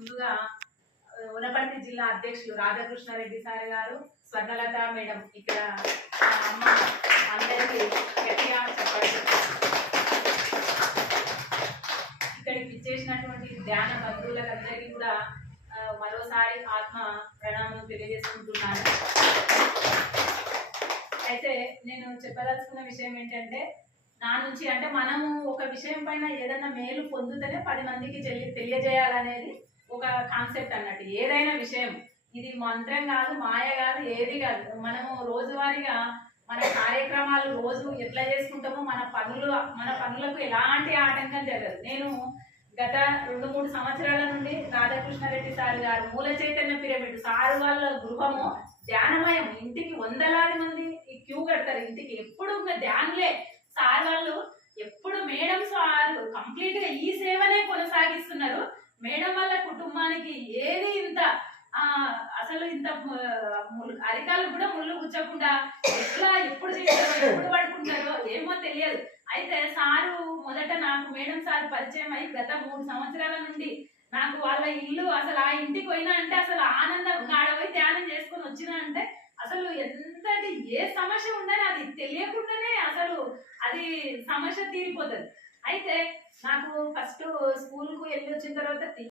ముందుగా వనపర్తి జిల్లా అధ్యక్షులు రాధాకృష్ణారెడ్డి సార్ గారు, స్వర్ణలత మేడం ఇక్కడ అమ్మ అందరికీ గట్టిగా చెప్పండి. ఇక్కడికి ఇచ్చేసినటువంటి ధ్యాన బంధువులందరికీ కూడా మరోసారి ఆత్మ ప్రణామం తెలియజేసుకుంటున్నాను. అయితే నేను చెప్పదలుచుకున్న విషయం ఏంటంటే, నా నుంచి అంటే మనము ఒక విషయం పైన ఏదైనా మేలు పొందుతేనే 10 మందికి తెలియజేయాలనేది ఒక కాన్సెప్ట్ అన్నట్టు. ఏదైనా విషయం ఇది మంత్రం కాదు, మాయ కాదు, ఏది కాదు. మనము రోజువారీగా మన కార్యక్రమాలు రోజు ఎట్లా చేసుకుంటామో మన పనులకు ఎలాంటి ఆటంకం జరగదు. నేను గత 2-3 సంవత్సరాల నుండి రాధాకృష్ణారెడ్డి సార్ గారు మూల చైతన్య పిరమిడ్ సార్ వాళ్ళ గృహము ధ్యానమయం. ఇంటికి వందలాది మంది క్యూ కడతారు. ఇంటికి ఎప్పుడు ఇంకా ధ్యానులే. సార్ వాళ్ళు ఎప్పుడు మేడం సార్ కంప్లీట్ గా ఈ సేవనే కొనసాగిస్తున్నారు. మేడం వాళ్ళ కుటుంబానికి ఏది ఇంత అసలు ఇంత అరికాలు కూడా ముళ్ళు గుచ్చకుండా ఎట్లా ఎప్పుడు చేస్తారో ఎప్పుడు పడుకుంటారో ఏమో తెలియదు. అయితే సారు మొదట నాకు మేడం సార్ పరిచయం అయి గత 3 సంవత్సరాల నుండి నాకు వాళ్ళ ఇల్లు అసలు ఆ ఇంటికి పోయినా అంటే అసలు ఆనందం ఆడపోయి ధ్యానం చేసుకొని వచ్చినా అంటే అసలు ఎంతటి ఏ సమస్య ఉండని అది తెలియకుండానే అసలు అది సమస్య తీరిపోతుంది. అయితే నాకు ఫస్ట్ స్కూల్కు వెళ్ళి వచ్చిన తర్వాత